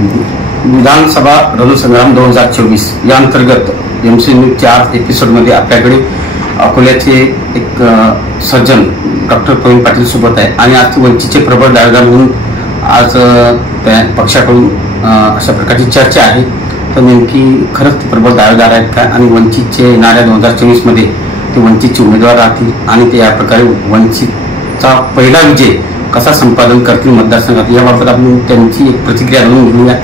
विधानसभा रणसंग्राम 2024 या अंतर्गत MC न्यूजच्या आज एपिसोडमध्ये आपल्याकडे अकोल्याचे एक सर्जन डॉक्टर प्रवीण पाटील सोबत आहे आणि आज वंचितचे प्रबळ दावेदार म्हणून आज त्या पक्षाकडून अशा प्रकारची चर्चा आहे. तर नेमकी खरंच ते प्रबळ दावेदार आहेत का आणि वंचितचे येणाऱ्या 2024 मध्ये ते वंचितचे उमेदवार राहतील आणि ते या प्रकारे वंचितचा पहिला विजय कसा संपादन करतील मतदारसंघात याबाबत आपण त्यांची एक प्रतिक्रिया जाणून घेऊया.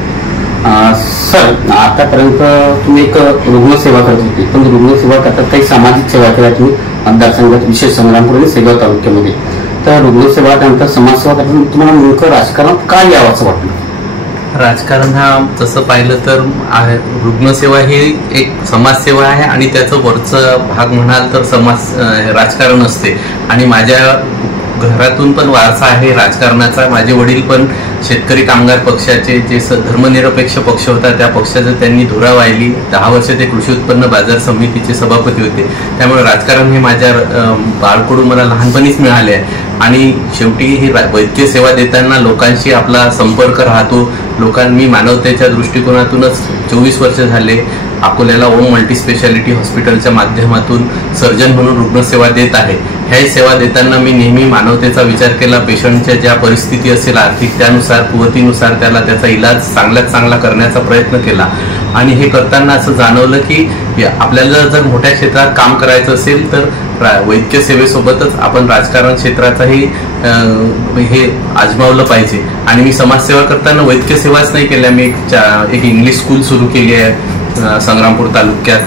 सर, आतापर्यंत तुम्ही एक रुग्णसेवा करत होते, पण रुग्णसेवा करतात काही सामाजिक सेवा केल्या तुम्ही मतदारसंघात, विशेष संग्रामपूर आणि सेगाव तालुक्यामध्ये. तर रुग्णसेवा त्यानंतर समाजसेवा करताना तुम्हाला नेमकं राजकारणात काय यावं असं वाटलं? राजकारण हा तसं पाहिलं तर रुग्णसेवा ही एक समाजसेवा आहे आणि त्याचं वरचं भाग म्हणाल तर राजकारण असते. आणि माझ्या घरातून पण वारसा आहे राजकारणाचा. माझे वडील पण शेतकरी कामगार पक्षाचे जे धर्मनिरपेक्ष पक्ष होता त्या पक्षाचं त्यांनी धुरा वाहिली. 10 वर्ष ते कृषी उत्पन्न बाजार समितीचे सभापती होते. त्यामुळे राजकारण हे माझ्या बाळकडून मला लहानपणीच मिळाले आहे. आणि शेवटी ही वैद्यकीय सेवा देताना लोकांशी आपला संपर्क राहतो. मी मानवतेच्या दृष्टिकोनातूनच 24 वर्ष झाले अकोल्याला ओम मल्टीस्पेशालिटी हॉस्पिटलच्या माध्यमातून सर्जन म्हणून रुग्णसेवा देत आहे. ह्या सेवा देताना मी नेहमी मानवतेचा विचार केला. पेशंटच्या ज्या परिस्थिती असेल आर्थिक त्यानुसार कुवतीनुसार त्याचा इलाज चांगल्यात चांगला करण्याचा प्रयत्न केला. आणि हे करताना असं जाणवलं की आपल्याला जर मोठ्या क्षेत्रात काम करायचं असेल तर वैद्यकीय सेवेसोबतच आपण राजकारण क्षेत्राचाही हे आजमावलं पाहिजे. आणि मी समाजसेवा करताना वैद्यकीय सेवाच नाही केल्या. मी एक इंग्लिश स्कूल सुरू केली आहे संग्रामपूर तालुक्यात.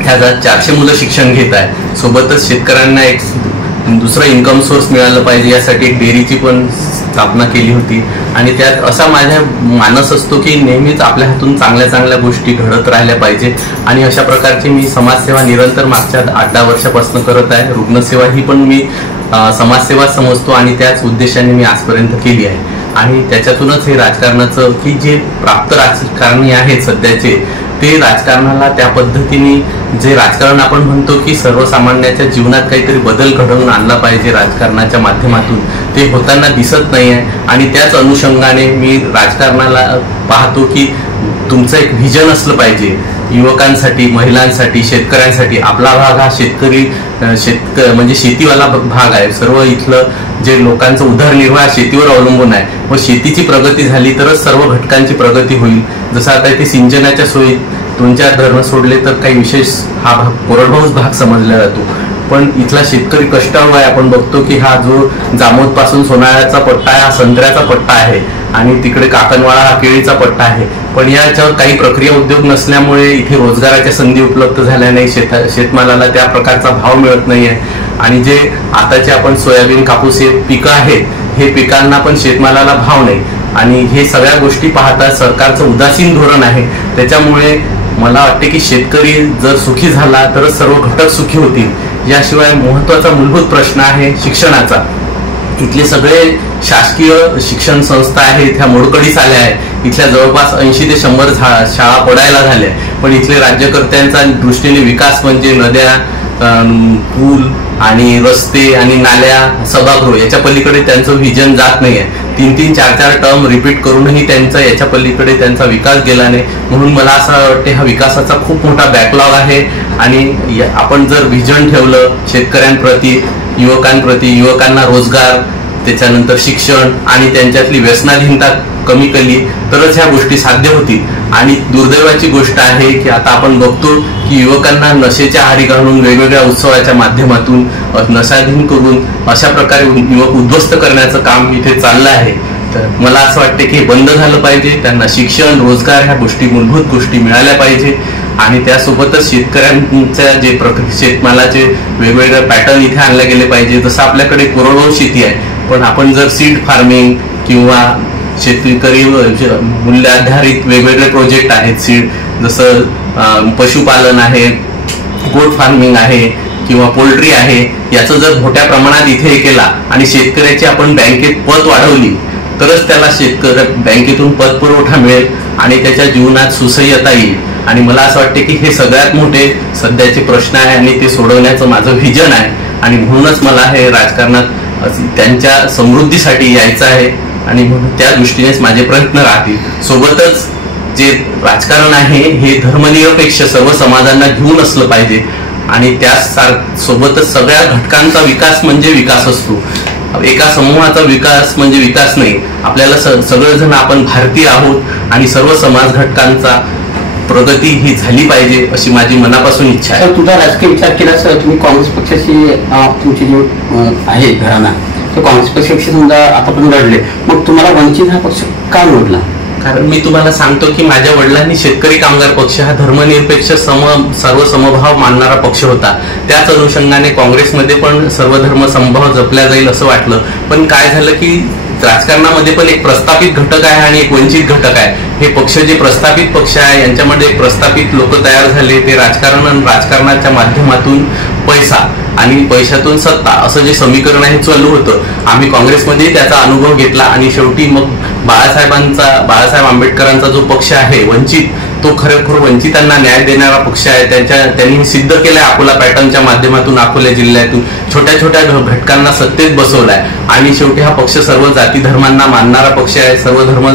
ह्याच्यात 400 मुलं शिक्षण घेत आहे. सोबतच शेतकऱ्यांना एक दुसरा इन्कम सोर्स मिळालं पाहिजे यासाठी एक डेअरीची पण स्थापना केली होती. आणि त्यात असा माझा मानस असतो की नेहमीच आपल्या हातून चांगल्या चांगल्या गोष्टी घडत राहिल्या पाहिजे. आणि अशा प्रकारची मी समाजसेवा निरंतर मागच्या 8-10 वर्षापासून करत आहे. रुग्णसेवा ही पण मी समाजसेवा समजतो आणि त्याच उद्देशाने मी आजपर्यंत केली आहे. आणि त्याच्यातूनच हे राजकारणाचं की जे प्राप्त राजकारणी आहेत सध्याचे ते राजकारणाला त्या पद्धतीने जे राजकारण आपण म्हणतो की सर्वसामान्याच्या जीवनात काहीतरी बदल घडवून आणला पाहिजे राजकारणाच्या माध्यमातून, ते होताना दिसत नाही आहे. आणि त्याच अनुषंगाने मी राजकारणाला पाहतो की तुमचं एक व्हिजन असलं पाहिजे युवकांसाठी, महिलांसाठी, शेतकऱ्यांसाठी. आपला भाग हा म्हणजे शेतीवाला भाग आहे. सर्व इथलं जे लोकांचं उदरनिर्वाह शेतीवर अवलंबून आहे व शेतीची प्रगती झाली तरच सर्व घटकांची प्रगती होईल. जसं आता इथे सिंचनाच्या सोयी 2-4 धरणं सोडले तर काही विशेष हा भाग कोरडभाऊच भाग समजला जातो. पण इथला शेतकरी कष्टाळू आहे. आपण बघतो की हा जो जामोद पासून सोनाळ्याचा पट्टा आहे हा संत्र्याचा पट्टा आहे आणि तिकडे काकणवाडा हा केळीचा पट्टा आहे. पण याच्यावर काही प्रक्रिया उद्योग नसल्यामुळे इथे रोजगाराच्या संधी उपलब्ध झाल्या नाही. शेतमालाला त्या प्रकारचा भाव मिळत नाही आहे. आणि जे आताचे आपण सोयाबीन, कापूस हे पिकं आहेत हे पिकांना पण शेतमालाला भाव नाही. आणि हे सगळ्या गोष्टी पाहता सरकारचं उदासीन धोरण आहे. त्याच्यामुळे मला वाटते की शेतकरी जर सुखी झाला तरच सर्व घटक सुखी होतील. याशिवाय महत्वाचा मूलभूत प्रश्न आहे शिक्षणाचा. इथले सगळे शासकीय शिक्षण संस्था आहेत ह्या मोडकळीस आल्या आहेत. इथल्या जवळपास 80 ते 100 शाळा पडायला झाल्या. पण इथले राज्यकर्त्यांचा दृष्टीने विकास म्हणजे नद्या, पूल आणि रस्ते आणि नाल्या, सभागृह याच्या पलीकडे त्यांचं व्हिजन जात नाही आहे. 3-3, 4-4 टर्म रिपीट करूनही त्यांचा याच्या पलीकडे त्यांचा विकास गेला नाही. म्हणून मला असं वाटते हा विकासाचा खूप मोठा बॅकलॉग आहे. आणि आपण जर व्हिजन ठेवलं शेतकऱ्यांप्रती, युवकांप्रती, युवकांना रोजगार, त्याच्यानंतर शिक्षण आणि त्यांच्यातली व्यसनाधीनता कमी केली तरच ह्या गोष्टी साध्य होतील. आणि दुर्दैवाची गोष्ट आहे की आता आपण बघतो की युवकांना नशेच्या आहारी घालून वेगवेगळ्या उत्सवाच्या माध्यमातून नशाधीन करून अशा प्रकारे युवक उद्ध्वस्त करण्याचं काम इथे चाललं आहे. तर मला असं वाटतं की हे बंद झालं पाहिजे. त्यांना शिक्षण, रोजगार ह्या गोष्टी, मूलभूत गोष्टी मिळाल्या पाहिजे. आणि त्यासोबतच शेतकऱ्यांच्या जे शेतमालाचे वेगवेगळे पॅटर्न इथे आणले गेले पाहिजे. जसं आपल्याकडे कोरडवाहू शेती आहे पण आपण जर सीड फार्मिंग किंवा शेतकरी मूल्याधारित वेगवेगळे प्रोजेक्ट आहेत, सीड जसं पशुपालन आहे, गोट फार्मिंग आहे किंवा पोल्ट्री आहे, याचं जर मोठ्या प्रमाणात इथे केला आणि शेतकऱ्याची आपण बँकेत पत वाढवली तरच त्याला बँकेतून पतपुरवठा मिळेल आणि त्याच्या जीवनात सुसह्यता येईल. आणि मला असं वाटते की हे सगळ्यात मोठे सध्याचे प्रश्न आहे आणि ते सोडवण्याचं माझं व्हिजन आहे. आणि म्हणूनच मला हे राजकारणात त्यांच्या समृद्धीसाठी यायचं आहे आणि म्हणून त्या दृष्टीनेच माझे प्रयत्न राहतील. सोबतच जे राजकारण आहे हे धर्मनिरपेक्ष सर्व समाजांना घेऊन असलं पाहिजे आणि त्या सोबतच सगळ्या घटकांचा विकास म्हणजे विकास असतो. एका समूहाचा विकास म्हणजे विकास नाही. आपल्याला सगळेजण आपण भारतीय आहोत आणि सर्व समाज घटकांचा प्रगती ही झाली पाहिजे अशी माझी मनापासून इच्छा आहे. तुझा राजकीय विचार केला सर, तुम्ही काँग्रेस पक्षाशी तुमची जी आहे घराणा तो काँग्रेस पक्षाशी समजा आतापर्यंत लढले, मग तुम्हाला वंचित हा पक्ष का निवडला? कारण मी तुम्हाला सांगतो की माझ्या वडिलांनी शेतकरी कामगार पक्ष हा धर्मनिरपेक्ष सर्व समभाव मानणारा पक्ष होता. त्याच अनुषंगाने काँग्रेसमध्ये पण सर्व धर्म समभाव जपला जाईल असं वाटलं. पण काय झालं की राजकारणामध्ये पण एक प्रस्थापित घटक आहे आणि एक वंचित घटक आहे. हे पक्ष जे प्रस्थापित पक्ष आहे यांच्यामध्ये एक प्रस्थापित लोक तयार झाले. ते राजकारणाच्या माध्यमातून पैसा आणि पैशातून सत्ता असं जे समीकरण आहे चालू होतं. आम्ही काँग्रेसमध्ये त्याचा अनुभव घेतला आणि शेवटी मग बाळासाहेब आंबेडकरांचा जो पक्ष आहे वंचित, तो खरोखर वंचितांना न्याय देणारा पक्ष आहे. त्यांनी सिद्ध केलंय अकोला पॅटर्नच्या माध्यमातून. अकोला जिल्ह्यातून छोट्या छोट्या घटकांना सत्तेत बसवलाय आणि शेवटी हा पक्ष सर्व जाती धर्मांना मानणारा पक्ष आहे, सर्व धर्म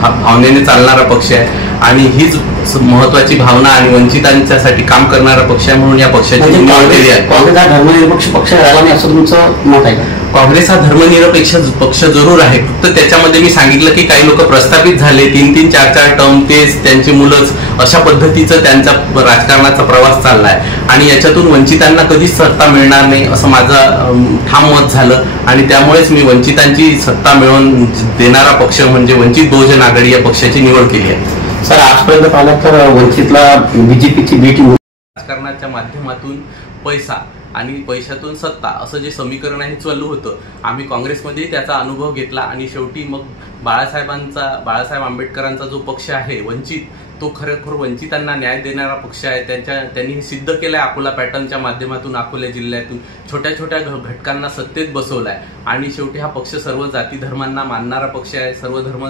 भावनेने चालणारा पक्ष आहे आणि हीच महत्वाची भावना आणि वंचितांच्यासाठी काम करणारा पक्ष आहे. म्हणून या पक्षाची निवड केली आहे. काँग्रेस हा धर्मनिरपेक्ष पक्ष राहिला नाही असं तुमचं मत आहे का? काँग्रेस हा धर्मनिरपेक्ष पक्ष जरूर आहे. फक्त त्याच्यामध्ये मी सांगितलं की काही लोक प्रस्थापित झाले, 3-3, 4-4 टर्म तेच त्यांची मुलंच, अशा पद्धतीचं त्यांचा राजकारणाचा प्रवास चाललाय आणि याच्यातून वंचितांना कधीच सत्ता मिळणार नाही असं माझं ठाम मत झालं आणि त्यामुळेच मी वंचितांची सत्ता मिळवून देणारा पक्ष म्हणजे वंचित बहुजन आघाडी या पक्षाची निवड केली आहे. सर, आजपर्यंत पाहिलं तर वंचितला बीजेपीची बी टीम राजकारणाच्या माध्यमातून पैसा आणि पैशातून सत्ता असं जे समीकरण आहे चालू होतं. आम्ही काँग्रेसमध्ये त्याचा अनुभव घेतला आणि शेवटी मग बाळासाहेब आंबेडकरांचा जो पक्ष आहे वंचित, तो खरोखर वंचितांना न्याय देणारा पक्ष आहे. त्यांनी सिद्ध केलंय अकोला पॅटर्नच्या माध्यमातून. अकोला जिल्ह्यातून छोट्या छोट्या घटकांना सत्तेत बसवलाय आणि शेवटी हा पक्ष सर्व जाती धर्मांना मानणारा पक्ष आहे, सर्व धर्म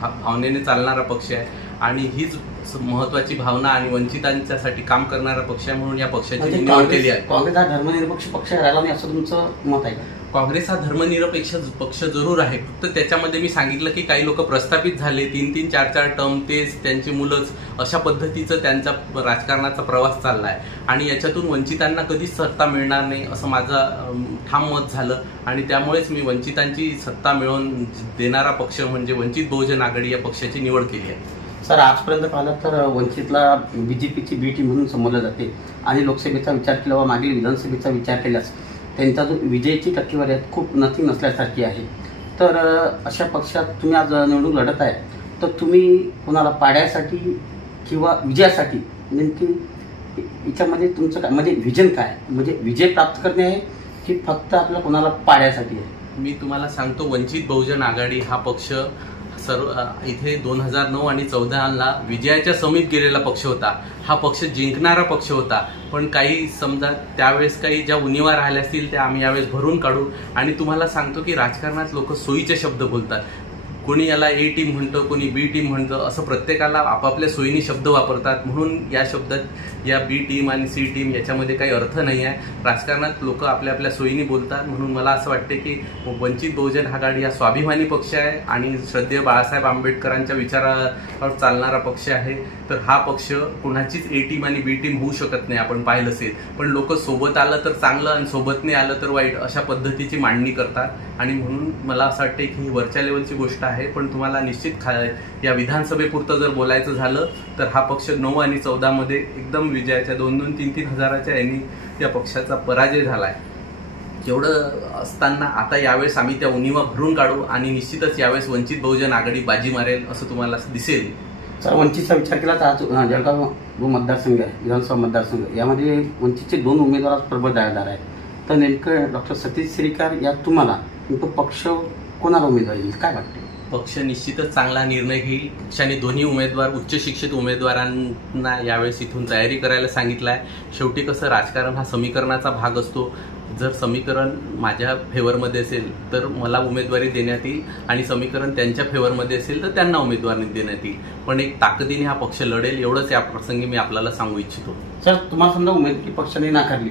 भावनेने चालणारा पक्ष आहे आणि हीच महत्वाची भावना आणि वंचितांच्यासाठी काम करणारा पक्ष आहे. म्हणून या पक्षाची निवड केली आहे. काँग्रेस हा धर्मनिरपेक्ष पक्ष राहिला नाही असं तुमचं मत आहे का? काँग्रेस हा धर्मनिरपेक्ष पक्ष जरूर आहे. फक्त त्याच्यामध्ये मी सांगितलं की काही लोक प्रस्थापित झाले, 3-3, 4-4 टर्म तेच त्यांची मुलंच, अशा पद्धतीचं त्यांचा राजकारणाचा प्रवास चाललाय आणि याच्यातून वंचितांना कधीच सत्ता मिळणार नाही असं माझं ठाम मत झालं आणि त्यामुळेच मी वंचितांची सत्ता मिळवून देणारा पक्ष म्हणजे वंचित बहुजन आघाडी या पक्षाची निवड केली आहे. सर, आजपर्यंत पाहिलं तर वंचितला बीजेपीची बी टीम म्हणून संबोधलं जाते आणि लोकसभेचा विचार केला व मागील विधानसभेचा विचार केल्यास त्यांचा जो विजयाची टक्केवारी आहे खूप नथिंग नसल्यासारखी आहे. तर अशा पक्षात तुम्ही आज निवडणूक लढत आहे, तर तुम्ही कोणाला पाड्यासाठी किंवा विजयासाठी नेमकी याच्यामध्ये तुमचं काय म्हणजे विजन काय, म्हणजे विजय प्राप्त करणे आहे की फक्त आपल्याला कोणाला पाड्यासाठी आहे? मी तुम्हाला सांगतो, वंचित बहुजन आघाडी हा पक्ष इथे 2009 आणि 2014ला विजयाच्या समीप गेलेला पक्ष होता. हा पक्ष जिंकणारा पक्ष होता. पण काही समजा त्यावेळेस काही ज्या उणिवा राहिल्या असतील त्या आम्ही यावेळेस भरून काढू आणि तुम्हाला सांगतो की राजकारणात लोक सोयीचे शब्द बोलतात. कोणी याला ए टीम म्हणतं, कोणी बी टीम म्हणतं, असं प्रत्येकाला आपापल्या सोयीने शब्द वापरतात. म्हणून या शब्दात या बी टीम आणि सी टीम याच्यामध्ये काही अर्थ नाही आहे. राजकारणात लोक आपल्या आपल्या सोयीने बोलतात. म्हणून मला असं वाटते की वंचित बहुजन आघाडी हा स्वाभिमानी पक्ष आहे आणि श्रद्धेय बाळासाहेब आंबेडकरांच्या विचारावर चालणारा पक्ष आहे. तर हा पक्ष कुणाचीच ए टीम आणि बी टीम होऊ शकत नाही, आपण पाहिलं असेल. पण लोक सोबत आलं तर चांगलं आणि सोबत नाही आलं तर वाईट, अशा पद्धतीची मांडणी करतात आणि म्हणून मला असं वाटते की ही वरच्या लेवलची गोष्ट आहे. पण तुम्हाला निश्चित या विधानसभेपुरतं जर बोलायचं झालं तर हा पक्ष 9 आणि 14 मध्ये एकदम विजयाच्या 2-2, 3-3 हजाराच्या यांनी या पक्षाचा पराजय झालाय. एवढं असताना आता यावेळेस आम्ही त्या उणिवा भरून काढू आणि निश्चितच यावेळेस वंचित बहुजन आघाडी बाजी मारेल असं तुम्हाला दिसेल. सर, वंचितचा विचार केला तर आज जळगाव जो मतदारसंघ आहे, विधानसभा मतदारसंघ, यामध्ये वंचितचे 2 उमेदवार प्रबळ दावेदार आहेत. तर नेमकं डॉक्टर सतीश श्रीकार या तुम्हाला नेमकं पक्ष कोणाला उमेदवार येईल काय वाटते? पक्ष निश्चितच चांगला निर्णय घेईल. पक्षाने दोन्ही उमेदवार उच्च शिक्षित उमेदवारांना यावेळेस इथून तयारी करायला सांगितलं आहे. शेवटी कसं राजकारण हा समीकरणाचा भाग असतो. जर समीकरण माझ्या फेवरमध्ये असेल तर मला उमेदवारी देण्यात येईल आणि समीकरण त्यांच्या फेवरमध्ये असेल तर त्यांना उमेदवारी देण्यात येईल. पण एक ताकदीने हा पक्ष लढेल एवढंच या प्रसंगी मी आपल्याला सांगू इच्छितो. सर, तुम्हाला समजा उमेदवारी पक्षाने नाकारली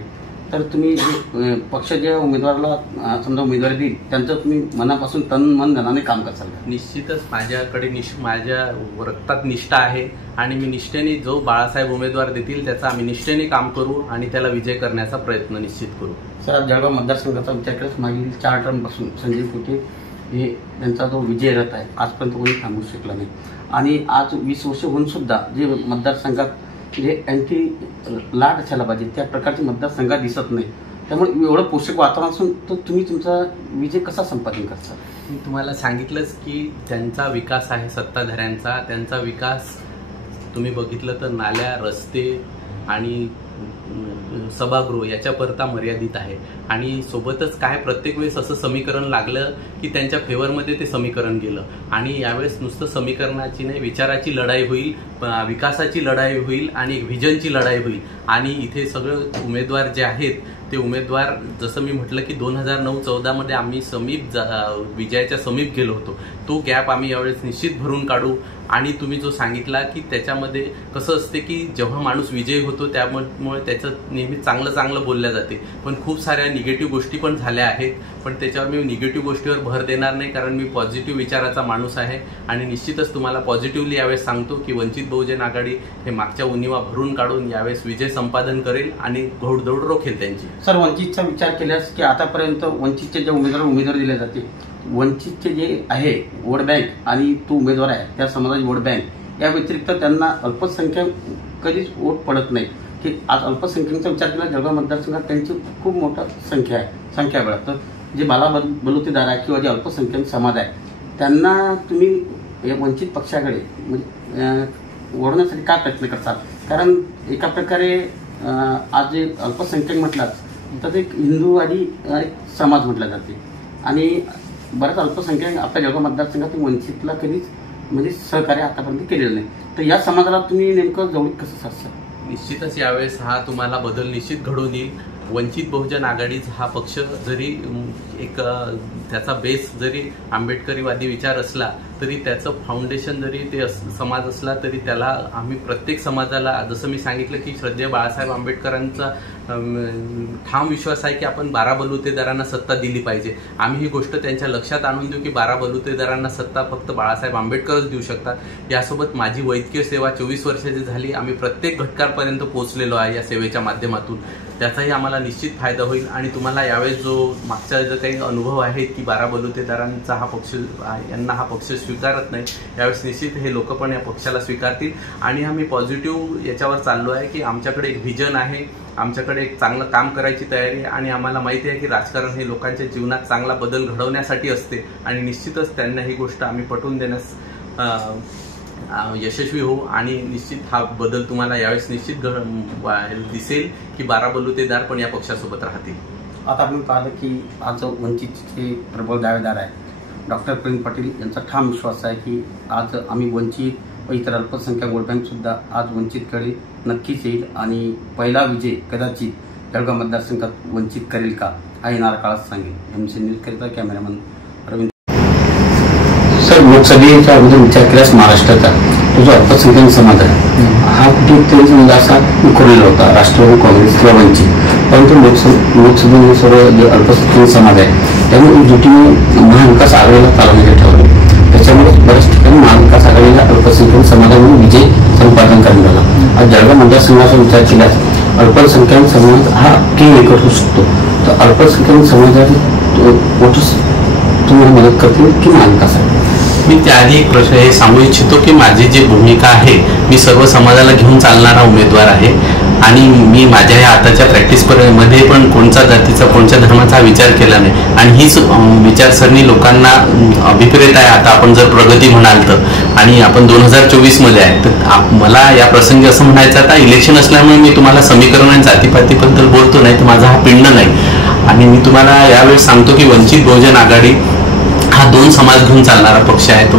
तर तुम्ही पक्ष ज्या उमेदवाराला समजा उमेदवारी देईल त्यांचं तुम्ही मनापासून तन मन धनाने काम करसाल का? निश्चितच माझ्याकडे माझ्या रक्तात निष्ठा आहे आणि मी निष्ठेने जो बाळासाहेब उमेदवार देतील त्याचा आम्ही निष्ठेने काम करू आणि त्याला विजय करण्याचा प्रयत्न निश्चित करू. सर, आज जळगाव मतदारसंघाचा विचार केल्यास मागील 4 टर्मपासून संजय कुटे हे त्यांचा जो विजय रथ आहे आजपर्यंत कोणी थांबवू शकला नाही आणि आज 20 वर्ष होऊन सुद्धा जे मतदारसंघात जे अँटी लाट असायला पाहिजे त्या प्रकारचे मतदारसंघात दिसत नाही. त्यामुळे एवढं पोषक वातावरण असून तर तुम्ही तुमचा विजय कसा संपादन करता? मी तुम्हाला सांगितलंच की त्यांचा विकास आहे सत्ताधाऱ्यांचा. त्यांचा विकास तुम्ही बघितलं तर नाल्या, रस्ते आणि सभागृह याच्याकरता मर्यादित आहे आणि सोबतच काय प्रत्येक वेळेस असं समीकरण लागलं की त्यांच्या फेवरमध्ये ते समीकरण गेलं आणि यावेळेस नुसतं समीकरणाची नाही, विचाराची लढाई होईल, विकासाची लढाई होईल आणि व्हिजनची लढाई होईल. आणि इथे सगळे उमेदवार जे आहेत ते उमेदवार जसं मी म्हटलं की 2009-14 मध्ये आम्ही विजयाच्या समीप गेलो होतो. तो गॅप आम्ही यावेळेस निश्चित भरून काढू. आणि तुम्ही जो सांगितला की त्याच्यामध्ये कसं असते की जेव्हा माणूस विजयी होतो त्यामुळे त्याचं नेहमी चांगलं बोलल्या जाते, पण खूप साऱ्या निगेटिव्ह गोष्टी पण झाल्या आहेत. पण त्याच्यावर मी निगेटिव्ह गोष्टीवर भर देणार नाही कारण मी पॉझिटिव्ह विचाराचा माणूस आहे आणि निश्चितच तुम्हाला पॉझिटिव्हली यावेळेस सांगतो की वंचित बहुजन आघाडी हे मागच्या उणिवा भरून काढून यावेळेस विजय संपादन करेल आणि घोडदौड रोखेल त्यांची. सर, वंचितचा विचार केल्यास की आतापर्यंत वंचितचे जे उमेदवार दिले जाते, वंचितचे जे आहे वोट बँक आणि तो उमेदवार आहे त्या समाजाची वोट बँक या व्यतिरिक्त त्यांना अल्पसंख्याक कधीच वोट पडत नाही. की आज अल्पसंख्याकांचा विचार केला जळगाव मतदारसंघात त्यांची खूप मोठा संख्या आहे. तर जे बलुतेदार आहे किंवा जे अल्पसंख्याक समाज आहे त्यांना तुम्ही वंचित पक्षाकडे म्हणजे ओढण्यासाठी काय प्रयत्न करतात? कारण एका प्रकारे आज जे अल्पसंख्याक म्हटलं तर एक हिंदूवादी एक समाज म्हटला जाते आणि बऱ्याच अल्पसंख्याक आपल्या जळगाव मतदारसंघात वंचितला कधीच म्हणजे सहकार्य आतापर्यंत केलेलं नाही. तर या समाजाला तुम्ही नेमकं जवळीक कसं साधता? निश्चितच यावेळेस हा तुम्हाला बदल निश्चित घडून येईल. वंचित बहुजन आघाडीचा हा पक्ष जरी एक त्याचा बेस जरी आंबेडकरीवादी विचार असला तरी त्याचं फाउंडेशन जरी ते समाज असला तरी त्याला आम्ही प्रत्येक समाजाला जसं मी सांगितलं की श्रद्धेय बाळासाहेब आंबेडकरांचा ठाम विश्वास आहे की आपण 12 बलुतेदारांना सत्ता दिली पाहिजे. आम्ही ही गोष्ट त्यांच्या लक्षात आणून देऊ की 12 बलुतेदारांना सत्ता फक्त बाळासाहेब आंबेडकरच देऊ शकतात. यासोबत माझी वैद्यकीय सेवा 24 वर्षाची झाली. आम्ही प्रत्येक घटकापर्यंत पोहोचलेलो आहे या सेवेच्या माध्यमातून. त्याचाही आम्हाला निश्चित फायदा होईल आणि तुम्हाला यावेळेस जो मागचा जो काही अनुभव आहे की 12 बलुतेदारांचा हा पक्ष यांना हा पक्ष स्वीकारत नाही, यावेळेस निश्चित हे लोक पण या पक्षाला स्वीकारतील आणि आम्ही पॉझिटिव्ह याच्यावर चाललो आहे की आमच्याकडे एक व्हिजन आहे, आमच्याकडे एक चांगलं काम करायची तयारी आहे आणि आम्हाला माहिती आहे की राजकारण हे लोकांच्या जीवनात चांगला बदल घडवण्यासाठी असते आणि निश्चितच त्यांना ही गोष्ट आम्ही पटवून देण्यास यशस्वी होऊ आणि निश्चित हा बदल तुम्हाला यावेळेस निश्चित दिसेल की 12 बलुतेदार पण या पक्षासोबत राहतील. आता आपण पाहिलं की आज वंचितचे प्रबळ दावेदार आहे डॉक्टर प्रवीण पाटील यांचा ठाम विश्वास आहे की आज आम्ही वंचित व इतर अल्पसंख्याक वोट बँक सुद्धा आज वंचितकडे नक्कीच येईल आणि पहिला विजय कदाचित जळगाव मतदारसंघात वंचित करेल का हा येणाऱ्या काळात सांगेल. MC न्यूजकरिता कॅमेरामन रवींद्र. सर, लोकसभेचा अगोदर विचार केल्यास महाराष्ट्राचा तो जो अल्पसंख्याक समाज आहे हा कुठेतरी समजा असा उखरलेला होता राष्ट्रवादी काँग्रेस किंवा वंचित, परंतु लोकसभेने सर्व जे अल्पसंख्याक समाज आहे त्यामुळे जुटीने महाविकास आघाडीला चालवण्याचे ठरवले. त्याच्यामुळे बऱ्याच ठिकाणी महाविकास आघाडीला अल्पसंख्याक समाजामुळे विजय संपादन करण्यात आला. आज जळगाव मतदारसंघाचा विचार केल्यास अल्पसंख्याक समाज हा किंग एकत्र होऊ शकतो. तर अल्पसंख्याक समाजाचे वोटर्स तुम्हाला मदत करतील की महाविकास आघाडी? मी त्याआधी एक प्रश्न हे सांगू इच्छितो की माझी जी भूमिका आहे मी सर्व समाजाला घेऊन चालणारा उमेदवार आहे आणि मी माझ्या या आताच्या प्रॅक्टिसमध्ये पण कोणत्या जातीचा कोणत्या धर्माचा विचार केला नाही आणि हीच विचारसरणी लोकांना अभिप्रेत आहे. आता आपण जर प्रगती म्हणाल तर आणि आपण 2024 मध्ये आहे तर मला या प्रसंगी असं म्हणायचं आता इलेक्शन असल्यामुळे मी तुम्हाला समीकरण आणि जातीपातीबद्दल बोलतो नाही तर माझा हा पिंड नाही. आणि मी तुम्हाला यावेळेस सांगतो की वंचित बहुजन आघाडी हा 2 समाज घेऊन चालणारा पक्ष आहे. तो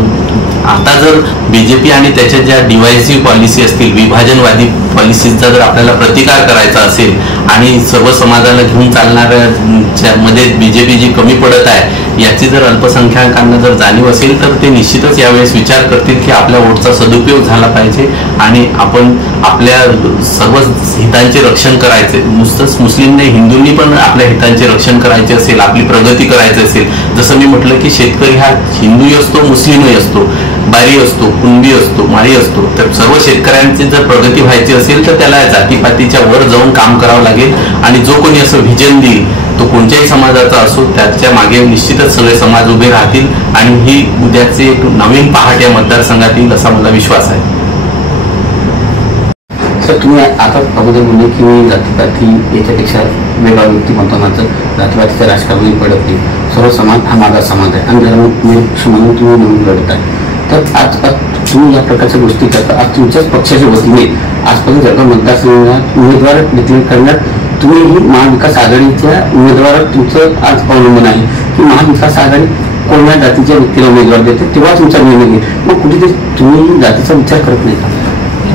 आता जर बीजेपी आणि त्याच्या ज्या डिवायसिव्ह पॉलिसी असतील, विभाजनवादी पॉलिसीचा जर आपल्याला प्रतिकार करायचा असेल आणि सर्व समाजाला घेऊन चालणाऱ्या मध्ये बीजेपी जी कमी पडत आहे याची जर अल्पसंख्याकांना जर जाणीव असेल तर ते निश्चितच यावेळेस विचार करतील की आपल्या वोटचा सदुपयोग झाला पाहिजे आणि आपण आपल्या सर्व हितांचे रक्षण करायचे. नुसतंच मुस्लिम नाही, हिंदूंनी पण आपल्या हितांचे रक्षण करायचे असेल, आपली प्रगती करायची असेल. जसं मी म्हटलं की शेतकरी हा हिंदूही असतो, मुस्लिमही असतो, बारी असतो, कुणबी असतो, माळी असतो. तर सर्व शेतकऱ्यांची जर प्रगती व्हायची असेल तर त्याला जातीपातीच्या वर जाऊन काम करावं लागेल आणि जो कोणी असं व्हिजन देईल तो कोणत्याही समाजाचा असो त्याच्या मागे निश्चितच सगळे समाज उभे राहतील आणि ही उद्याचे एक नवीन पहाट या मतदारसंघात येईल असा मला विश्वास आहे. सर, तुम्ही आता अगोदर बोलले की मी जातीपाती याच्यापेक्षा वेगळा व्यक्तिमत्व माझं जातीपातीचं राजकारणाने पडत नाही. सर्व समाज हा माझा समाज आहे आणि धर्मनिरपेक्ष म्हणून तुम्ही निवडून लढत आहे. तर आज तुम्ही या प्रकारच्या गोष्टी करता. आज तुमच्याच पक्षाच्या वतीने आजपर्यंत जळगाव मतदारसंघात उमेदवार डिक्लेअर करण्यात तुम्ही ही महाविकास आघाडीच्या उमेदवारात तुमचं आज अवलंबून आहे की महाविकास आघाडी कोणत्या जातीच्या व्यक्तीला उमेदवार देते तेव्हा तुमचा निर्णय घेईल. मग कुठेतरी तुम्ही जातीचा विचार करत नाही का?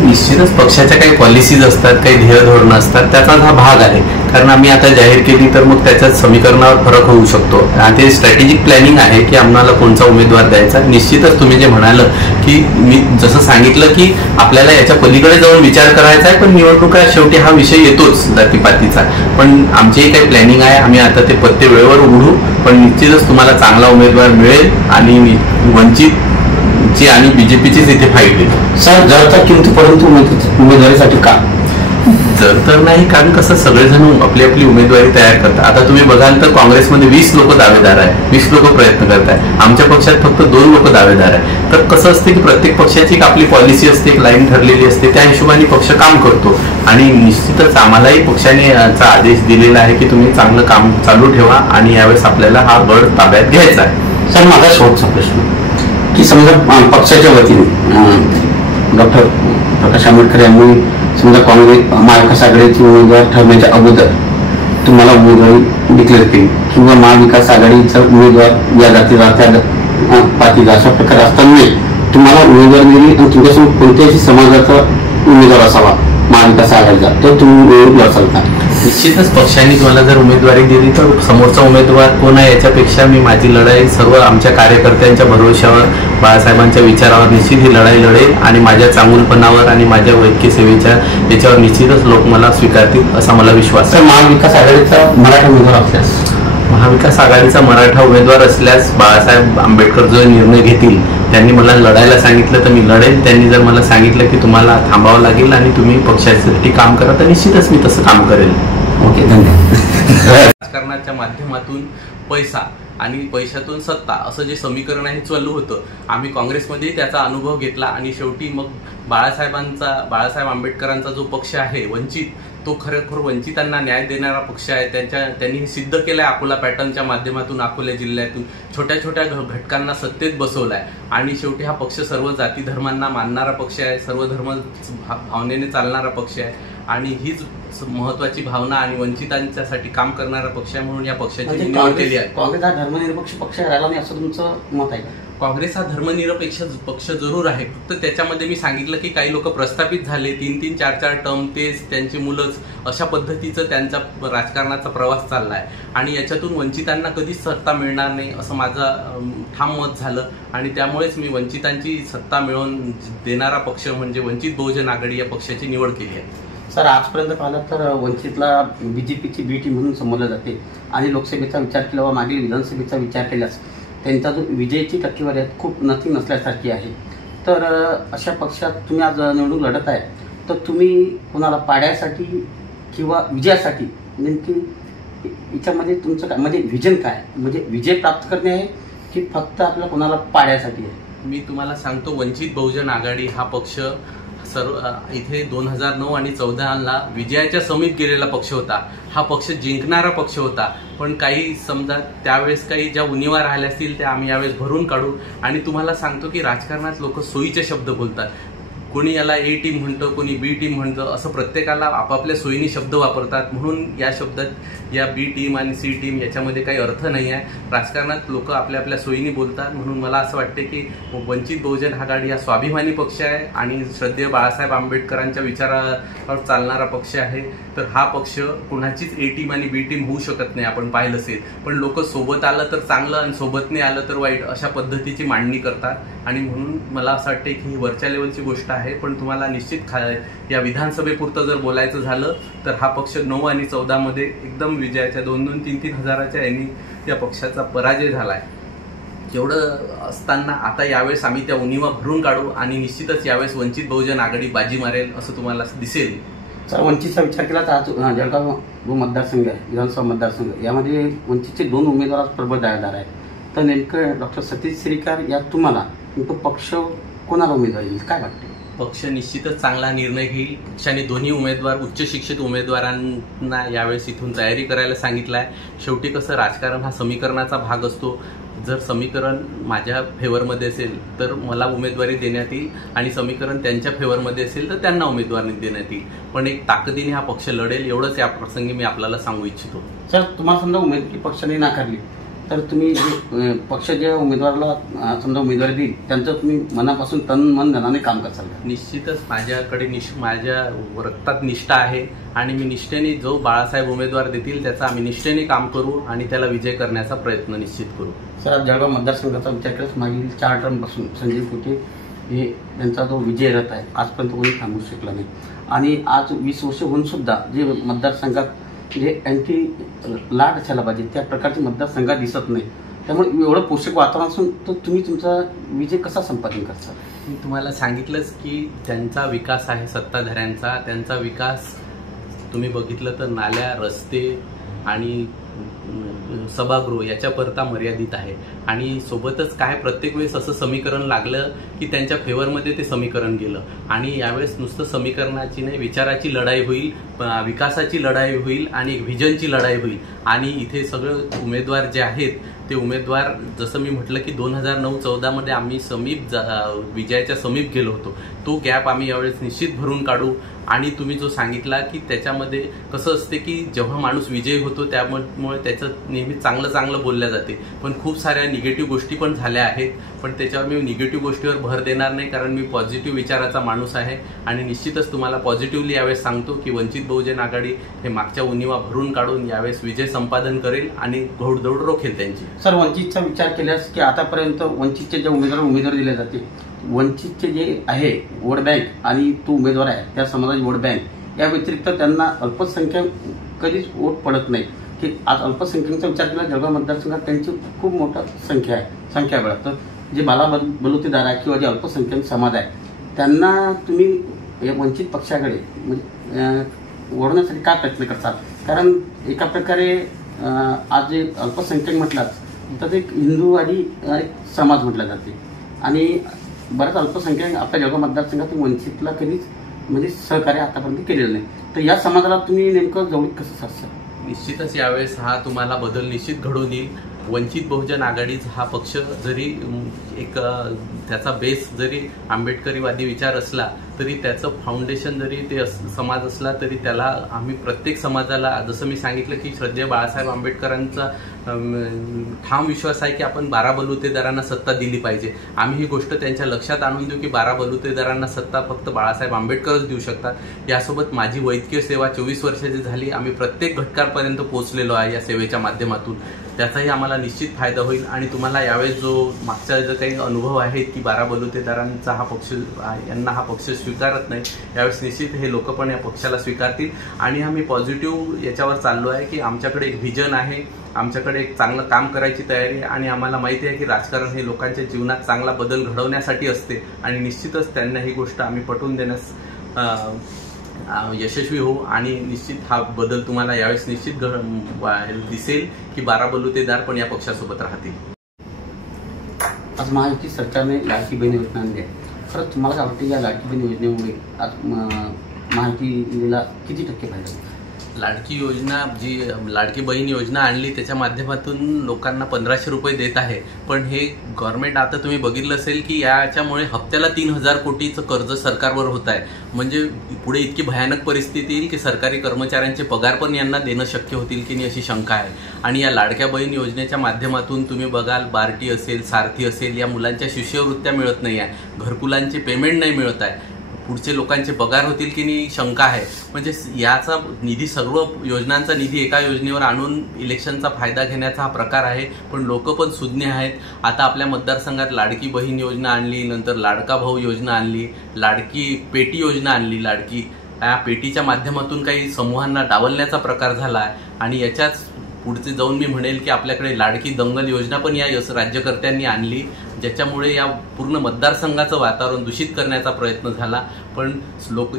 निश्चितच पक्षाच्या काही पॉलिसीज असतात, काही ध्येय धोरणं असतात, त्याचाच हा भाग आहे. कारण आम्ही आता जाहीर केली तर मग त्याच्यात समीकरणावर फरक होऊ शकतो. आणि ते स्ट्रॅटेजिक प्लॅनिंग आहे की आम्हाला कोणता उमेदवार द्यायचा. निश्चितच तुम्ही जे म्हणाल की मी जसं सांगितलं की आपल्याला याच्या पलीकडे जाऊन विचार करायचा आहे, पण निवडणुका शेवटी हा विषय येतोच जातीपातीचा. पण आमचेही काही प्लॅनिंग आहे, आम्ही आता ते पत्ते वेळेवर उघडू. पण निश्चितच तुम्हाला चांगला उमेदवार मिळेल आणि वंचित ची आणि बीजेपीचीच इथे फाईट होईल. सर, जर तर किंतु परंतु उमेदवारीसाठी का? जर तर नाही, कारण कसं सगळेजण आपली आपली उमेदवारी तयार करतात. आता तुम्ही बघाल तर काँग्रेसमध्ये 20 लोक दावेदार आहे, 20 लोक प्रयत्न करत आहे. आमच्या पक्षात फक्त 2 लोक दावेदार आहे. तर कसं असते की प्रत्येक पक्षाची एक आपली पॉलिसी असते, एक लाईन ठरलेली असते, त्या हिशोबाने पक्ष काम करतो. आणि निश्चितच आम्हालाही पक्षाने याचा आदेश दिलेला आहे की तुम्ही चांगलं काम चालू ठेवा आणि यावेळेस आपल्याला हा गड ताब्यात घ्यायचा आहे. सर, माझा शेवटचा प्रश्न की समजा पक्षाच्या वतीने डॉक्टर प्रकाश आंबेडकर यांनी समजा काँग्रेस महाविकास आघाडीचे उमेदवार ठरण्याच्या अगोदर तुम्हाला उमेदवारी डिक्लेअर केली किंवा महाविकास आघाडीचा उमेदवार या जातीचा त्या पातीचा अशा प्रकारे असताना तुम्हाला उमेदवारी दिली आणि तुमच्यासमोर कोणत्याही समाजाचा उमेदवार असावा महाविकास आघाडीचा तर तुम्ही निवडून लढसाल का? निश्चितच पक्षाने मला जर उमेदवारी दिली तर समोरचा उमेदवार कोण आहे याच्यापेक्षा मी माझी लढाई सर्व आमच्या कार्यकर्त्यांच्या भरोश्यावर, बाळासाहेबांच्या विचारावर निश्चित ही लढाई लढेल आणि माझ्या चांगुलपणावर आणि माझ्या वैद्यकीय सेवेच्या याच्यावर निश्चितच लोक मला स्वीकारतील असा मला विश्वास आहे. महाविकास आघाडीचा मराठा उमेदवार असल्यास महाविकास आघाडीचा मराठा उमेदवार असल्यास बाळासाहेब आंबेडकर जो निर्णय घेतील त्यांनी मला लढायला सांगितलं तर मी लढेल. त्यांनी जर मला सांगितलं की तुम्हाला थांबावं लागेल आणि तुम्ही पक्षासाठी काम करा तर निश्चितच मी तसं काम करेल. ओके, धन्यवाद. राजकारणाच्या माध्यमातून पैसा आणि पैशातून सत्ता असं जे समीकरण आहे चालू होतं. आम्ही काँग्रेसमध्ये त्याचा अनुभव घेतला आणि शेवटी मग बाळासाहेब आंबेडकरांचा जो पक्ष आहे वंचित, तो खरोखर वंचितांना न्याय देणारा पक्ष आहे. त्यांनी सिद्ध केलंय अकोला पॅटर्नच्या माध्यमातून, अकोला जिल्ह्यातून छोट्या छोट्या घटकांना सत्तेत बसवलाय आणि शेवटी हा पक्ष सर्व जाती धर्मांना मानणारा पक्ष आहे, सर्व धर्म भावनेने चालणारा पक्ष आहे आणि हीच महत्वाची भावना आणि वंचितांच्यासाठी काम करणारा पक्ष आहे. म्हणून या पक्षाची निवड केली आहे. काँग्रेस हा धर्मनिरपेक्ष पक्ष राहिला नाही असं तुमचं मत आहे का? काँग्रेस हा धर्मनिरपेक्ष पक्ष जरूर आहे, फक्त त्याच्यामध्ये मी सांगितलं की काही लोक प्रस्थापित झाले, 3-3, 4-4 टर्म तेच त्यांची मुलंच, अशा पद्धतीचं त्यांचा राजकारणाचा प्रवास चाललाय आणि याच्यातून वंचितांना कधीच सत्ता मिळणार नाही असं माझं ठाम मत झालं आणि त्यामुळेच मी वंचितांची सत्ता मिळवून देणारा पक्ष म्हणजे वंचित बहुजन आघाडी या पक्षाची निवड केली आहे. सर, आजपर्यंत पाहिलं तर वंचितला बीजेपीची बी टीम म्हणून संबोधलं जाते आणि लोकसभेचा विचार केला व मागील विधानसभेचा विचार केल्यास त्यांचा जो विजयाची टक्केवारी आहे खूप नथिंग नसल्यासारखी आहे. तर अशा पक्षात तुम्ही आज निवडणूक लढत आहे तर तुम्ही कोणाला पाड्यासाठी किंवा विजयासाठी नेमकी याच्यामध्ये तुमचं काय म्हणजे विजन काय, म्हणजे विजय प्राप्त करणे आहे की फक्त आपल्याला कोणाला पाड्यासाठी आहे? मी तुम्हाला सांगतो, वंचित बहुजन आघाडी हा पक्ष सर्व इथे 2009 आणि 2014ला विजयाच्या समीप गेलेला पक्ष होता. हा पक्ष जिंकणारा पक्ष होता, पण काही समजा त्यावेळेस काही ज्या उणिवा राहिल्या असतील त्या आम्ही यावेळेस भरून काढू. आणि तुम्हाला सांगतो की राजकारणात लोक सोयीचे शब्द बोलतात. कोणी याला ए टीम म्हणतं, कोणी बी टीम म्हणतं, असं प्रत्येकाला आपापल्या सोयीने शब्द वापरतात. म्हणून या शब्दात या बी टीम आणि सी टीम याच्यामध्ये काही अर्थ नाही आहे. राजकारणात लोक आपल्या आपल्या सोयीने बोलतात. म्हणून मला असं वाटते की वंचित बहुजन आघाडी हा स्वाभिमानी पक्ष आहे आणि श्रद्धेय बाळासाहेब आंबेडकरांच्या विचारावर चालणारा पक्ष आहे. तर हा पक्ष कुणाचीच ए टीम आणि बी टीम होऊ शकत नाही, आपण पाहिलं असेल. पण लोक सोबत आलं तर चांगलं आणि सोबत नाही आलं तर वाईट, अशा पद्धतीची मांडणी करतात. आणि म्हणून मला असं वाटते की ही वरच्या लेवलची गोष्ट आहे. पण तुम्हाला निश्चित या विधानसभेपुरतं जर बोलायचं झालं तर हा पक्ष 9 आणि 14 मध्ये एकदम विजयाच्या 2-2, 3-3 हजाराच्या यांनी या पक्षाचा पराजय झालाय. एवढं असताना आता यावेळेस आम्ही त्या उणीवा भरून काढू आणि निश्चितच यावेळेस वंचित बहुजन आघाडी बाजी मारेल असं तुम्हाला दिसेल. सर, वंचितचा विचार केला तर आज जळगाव जो मतदारसंघ आहे, विधानसभा मतदारसंघ, यामध्ये वंचितचे 2 उमेदवार प्रबळ दावेदार आहेत. तर नेमकं डॉक्टर सतीश श्रीकार या तुम्हाला तो पक्ष कोणाला उमेदवार येईल काय वाटते? पक्ष निश्चितच चांगला निर्णय घेईल. पक्षाने दोन्ही उमेदवार, उच्च शिक्षित उमेदवारांना यावेळेस इथून तयारी करायला सांगितलं आहे. शेवटी कसं राजकारण हा समीकरणाचा भाग असतो. जर समीकरण माझ्या फेवरमध्ये असेल तर मला उमेदवारी देण्यात येईल आणि समीकरण त्यांच्या फेवरमध्ये असेल तर त्यांना उमेदवारी देण्यात येईल. पण एक ताकदीने हा पक्ष लढेल एवढंच या प्रसंगी मी आपल्याला सांगू इच्छितो. सर, तुम्हाला समजा उमेदवारी पक्षाने नाकारली तर तुम्ही पक्ष ज्या उमेदवाराला समजा उमेदवारी देईल त्यांचं तुम्ही मनापासून तन मन धनाने काम करसाल? निश्चितच माझ्याकडे माझ्या रक्तात निष्ठा आहे आणि मी निष्ठेने जो बाळासाहेब उमेदवार देतील त्याचा आम्ही निष्ठेने काम करू आणि त्याला विजय करण्याचा प्रयत्न निश्चित करू. सर, आज जळगाव मतदारसंघाचा विचार केल्यास मागील 4 टर्मपासून संजय कुटे हे त्यांचा जो विजय रथ आहे आजपर्यंत कोणी थांबवू शकला नाही. आणि आज 20 वर्ष होऊन सुद्धा जे मतदारसंघात जे अँटी लाट असायला पाहिजे त्या प्रकारचे मतदारसंघात दिसत नाही. त्यामुळे एवढं पोषक वातावरण असून तर तुम्ही तुमचा विजय कसा संपादन करता? मी तुम्हाला सांगितलंच की त्यांचा विकास आहे सत्ताधाऱ्यांचा. त्यांचा विकास तुम्ही बघितलं तर नाल्या, रस्ते आणि सभागृह याच्यापर्यंत मर्यादित आहे. आणि सोबतच काय प्रत्येक वेळेस असं समीकरण लागलं की त्यांच्या फेवरमध्ये ते समीकरण गेलं. आणि यावेळेस नुसतं समीकरणाची नाही, विचाराची लढाई होईल, विकासाची लढाई होईल आणि एक व्हिजनची लढाई होईल. आणि इथे सगळे उमेदवार जे आहेत ते उमेदवार जसं मी म्हटलं की 2009-14 मध्ये आम्ही विजयाच्या समीप गेलो होतो. तो गॅप आम्ही यावेळेस निश्चित भरून काढू. आणि तुम्ही जो सांगितला की त्याच्यामध्ये कसं असते की जेव्हा माणूस विजयी होतो त्यामुळे त्याचं नेहमी चांगलं बोलल्या जाते. पण खूप साऱ्या निगेटिव्ह गोष्टी पण झाल्या आहेत. पण त्याच्यावर मी निगेटिव्ह गोष्टीवर भर देणार नाही, कारण मी पॉझिटिव्ह विचाराचा माणूस आहे. आणि निश्चितच तुम्हाला पॉझिटिव्हली यावेळेस सांगतो की वंचित बहुजन आघाडी हे मागच्या उणीवा भरून काढून यावेळेस विजय संपादन करेल आणि घोडदौड रोखेल त्यांची. सर, वंचितचा विचार केल्यास की आतापर्यंत वंचितचे जे उमेदवार दिले जाते, वंचितचे जे आहे वोट बँक आणि तो उमेदवार आहे त्या समाजाची वोट बँक, या व्यतिरिक्त त्यांना अल्पसंख्याक कधीच वोट पडत नाही. की आज अल्पसंख्याकांचा विचार केला जळगाव मतदारसंघात त्यांची खूप मोठा संख्याबळ. तर जे बलुतेदार आहे किंवा जे अल्पसंख्याक समाज आहे त्यांना तुम्ही वंचित पक्षाकडे म्हणजे ओढण्यासाठी काय प्रयत्न करतात? कारण एका प्रकारे आज जे अल्पसंख्याक म्हटलात तर एक हिंदूवादी समाज म्हटला जाते आणि बऱ्याच अल्पसंख्याक आपल्या जळगाव मतदारसंघात वंचितला कधीच म्हणजे सहकार्य आतापर्यंत केलेलं नाही. तर या समाजाला तुम्ही नेमकं जवळ कसं साधता? निश्चितच यावेळेस हा तुम्हाला बदल निश्चित घडून येईल. वंचित बहुजन आघाडीचा हा पक्ष जरी एक त्याचा बेस जरी आंबेडकरीवादी विचार असला तरी त्याचं फाउंडेशन जरी ते समाज असला तरी त्याला आम्ही प्रत्येक समाजाला, जसं मी सांगितलं की श्रद्धेय बाळासाहेब आंबेडकरांचा ठाम विश्वास आहे की आपण 12 बलुतेदारांना सत्ता दिली पाहिजे. आम्ही ही गोष्ट त्यांच्या लक्षात आणून देऊ की 12 बलुतेदारांना सत्ता फक्त बाळासाहेब आंबेडकरच देऊ शकतात. यासोबत माझी वैद्यकीय सेवा 24 वर्षाची झाली. आम्ही प्रत्येक घटकापर्यंत पोहोचलेलो आहे या सेवेच्या माध्यमातून. त्याचाही आम्हाला निश्चित फायदा होईल. आणि तुम्हाला यावेळेस जो मागचा जो काही अनुभव आहे की 12 बलुतेदारांचा हा पक्ष यांना हा पक्ष स्वीकारत नाही, यावेळेस निश्चित हे लोक पण या पक्षाला स्वीकारतील. आणि आम्ही पॉझिटिव्ह याच्यावर चाललो आहे की आमच्याकडे एक व्हिजन आहे, आमच्याकडे एक चांगलं काम करायची तयारी आहे. आणि आम्हाला माहिती आहे की राजकारण हे लोकांच्या जीवनात चांगला बदल घडवण्यासाठी असते. आणि निश्चितच त्यांना ही गोष्ट आम्ही पटवून देण्यास यशस्वी होऊ. आणि निश्चित हा बदल तुम्हाला यावेळेस निश्चित दिसेल की 12 बलुतेदार पण या पक्षासोबत राहतील. आज महायुती सरकारने लाडकी बहीण योजना आणली आहे. खरंच तुम्हाला काय वाटतं या लाडकी बहीण योजनेमुळे आज महायुतीला किती टक्के फायदा? लाडकी योजना, जी लाडकी बहीण योजना आणली त्याच्या माध्यमातून लोकांना 1500 रुपये देत आहे. पण हे गव्हर्नमेंट, आता तुम्ही बघितलं असेल की याच्यामुळे हप्त्याला 3000 कोटीचं कर्ज सरकारवर होत आहे. म्हणजे पुढे इतकी भयानक परिस्थिती येईल की सरकारी कर्मचाऱ्यांचे पगार पण यांना देणं शक्य होतील की नाही अशी शंका आहे. आणि या लाडक्या बहीण योजनेच्या माध्यमातून तुम्ही बघाल, बार्टी असेल, सारथी असेल, या मुलांच्या शिष्यवृत्त्या मिळत नाही आहे, घरकुलांचे पेमेंट नाही मिळत आहे, पुढचे लोकांचे पगार होतील की नाही शंका आहे. म्हणजे याचा निधी, सर्व योजनांचा निधी एका योजनेवर आणून इलेक्शनचा फायदा घेण्याचा हा प्रकार आहे. पण लोक पण सुज्ञ आहेत. आता आपल्या मतदारसंघात लाडकी बहीण योजना आणली, नंतर लाडका भाऊ योजना आणली, लाडकी पेटी योजना आणली. लाडकी या पेटीच्या माध्यमातून काही समूहांना डावलण्याचा प्रकार झाला आहे. आणि याच्याच पुढचे जाऊन मी म्हणेल की आपल्याकडे लाडकी दंगल योजना पण या राज्यकर्त्यांनी आणली, ज्याच्यामुळे या पूर्ण मतदारसंघाचं वातावरण दूषित करण्याचा प्रयत्न झाला. पण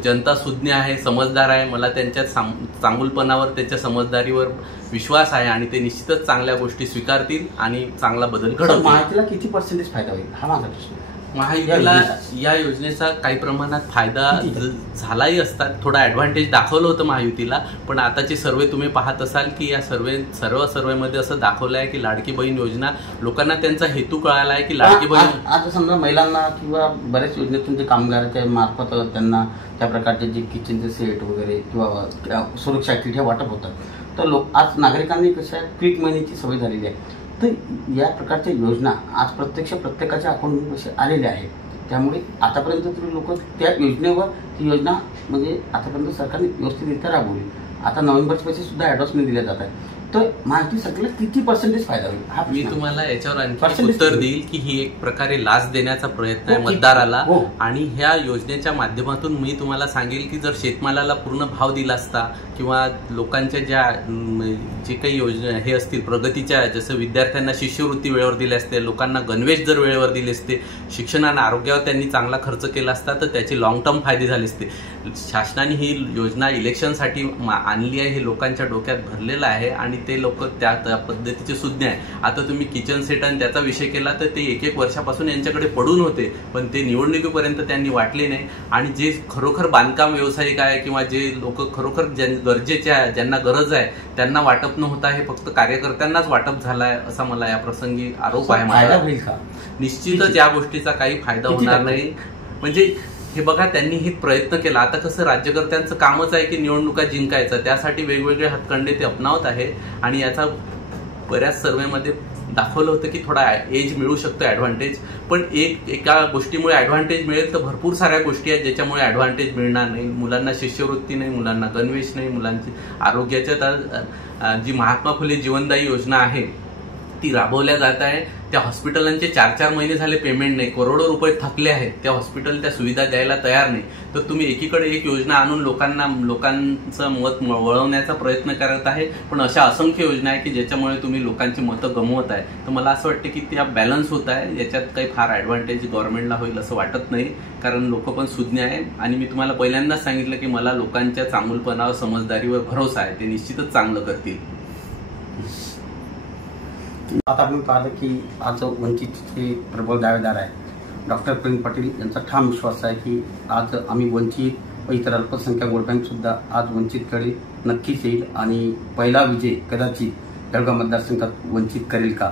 जनता सुज्ञ आहे, समजदार आहे. मला त्यांच्या चांगुलपणावर, त्यांच्या समजदारीवर विश्वास आहे आणि ते निश्चितच चांगल्या गोष्टी स्वीकारतील आणि चांगला बदल घडवतील. महायुतीला किती पर्सेंटेज फायदा होईल हा माझा प्रश्न. महायुतीला या योजनेचा काही प्रमाणात फायदा झालाही असतात. थोडा ऍडव्हान्टेज दाखवलं होतं महायुतीला. पण आताचे सर्वे तुम्ही पाहत असाल की या सर्व सर्वेमध्ये असं दाखवलं आहे की लाडकी बहीण योजना, लोकांना त्यांचा हेतू कळाला आहे की लाडकी बहीण, आता समजा महिलांना किंवा बऱ्याच योजनेतून जे कामगाराच्या मार्फत त्यांना त्या प्रकारचे जे किचनचे सेट वगैरे किंवा सुरक्षा किट हे वाटप होतात, तर आज नागरिकांनी कशा क्विक मनीची सवय झालेली आहे. तर या प्रकारच्या योजना आज प्रत्येकाच्या अकाउंटमध्ये आलेल्या आहेत. त्यामुळे आतापर्यंत तरी लोक त्या योजनेवर ही योजना म्हणजे आतापर्यंत सरकारने व्यवस्थितरित्या राबवली. आता नोव्हेंबरचे पैसे सुद्धा ॲडव्हान्सने दिले जात आहेत. तर माहिती सगळ्यात किती पर्सेंटेज फायदा होईल हा मी तुम्हाला याच्यावर आणखी उत्तर देईल की ही एक प्रकारे लाच देण्याचा प्रयत्न आहे मतदाराला. आणि ह्या योजनेच्या माध्यमातून मी तुम्हाला सांगेल की जर शेतमालाला पूर्ण भाव दिला असता किंवा लोकांच्या जे काही योजना हे असतील प्रगतीच्या, जसं विद्यार्थ्यांना शिष्यवृत्ती वेळेवर दिली असते, लोकांना गणवेश जर वेळेवर दिले असते, शिक्षणाला, आरोग्यावर त्यांनी चांगला खर्च केला असता, तर त्याचे लॉंग टर्म फायदे झाले असते. शासनाने ही योजना इलेक्शनसाठी आणली आहे हे लोकांच्या डोक्यात भरलेलं आहे आणि ते लोक त्या पद्धतीचे सुज्ञ आहे. आता तुम्ही किचन सेट आणि त्याचा विषय केला तर ते एक वर्षापासून यांच्याकडे पडून होते, पण ते निवडणुकीपर्यंत त्यांनी वाटले नाही. आणि जे खरोखर बांधकाम व्यावसायिक आहे किंवा जे लोक खरोखर गरजेच्या, ज्यांना गरज आहे, त्यांना वाटप न होता हे फक्त कार्यकर्त्यांनाच वाटप झालं आहे असा मला या प्रसंगी आरोप आहे माझा. निश्चितच या गोष्टीचा काही फायदा होणार नाही. म्हणजे हे बघा, त्यांनी हे प्रयत्न केला. आता कसं राज्यकर्त्यांचं कामच आहे की निवडणुका जिंकायचं, त्यासाठी वेगवेगळे हातखंडे ते अपनावत आहे. आणि याचा बऱ्याच सर्वेमध्ये दाखवलं होतं की थोडा एज मिळू शकतो, ॲडव्हान्टेज. पण एका गोष्टीमुळे ॲडव्हान्टेज मिळेल तर भरपूर साऱ्या गोष्टी आहेत ज्याच्यामुळे ॲडव्हान्टेज मिळणार नाही. मुलांना शिष्यवृत्ती नाही, मुलांना गणवेश नाही, मुलांची आरोग्याच्या जी महात्मा फुले जीवनदायी योजना आहे ती राबवल्या जात आहे. त्या हॉस्पिटलांचे 4-4 महिने झाले पेमेंट नाही, करोडो रुपये थकले आहेत. त्या हॉस्पिटल त्या सुविधा द्यायला तयार नाही. तर तुम्ही एकीकडे एक योजना आणून लोकांचं मत वळवण्याचा प्रयत्न करत आहे, पण अशा असंख्य योजना आहे की ज्याच्यामुळे तुम्ही लोकांची मतं गमवत आहे. तर मला असं वाटतं की त्या बॅलन्स होत आहे. याच्यात काही फार ॲडव्हान्टेज गव्हर्नमेंटला होईल असं वाटत नाही, कारण लोक पण सुज्ञ आहे. आणि मी तुम्हाला पहिल्यांदाच सांगितलं की मला लोकांच्या चांगुलपणावर, समजदारीवर भरोसा आहे. ते निश्चितच चांगलं करतील. आता आपण पाहिलं की आज वंचितचे प्रबळ दावेदार आहे डॉक्टर प्रवीण पाटील यांचा ठाम विश्वास आहे की आज आम्ही वंचित व इतर अल्पसंख्याक वोट बँक सुद्धा आज वंचितकडे नक्कीच येईल आणि पहिला विजय कदाचित जळगाव मतदारसंघात वंचित करेल का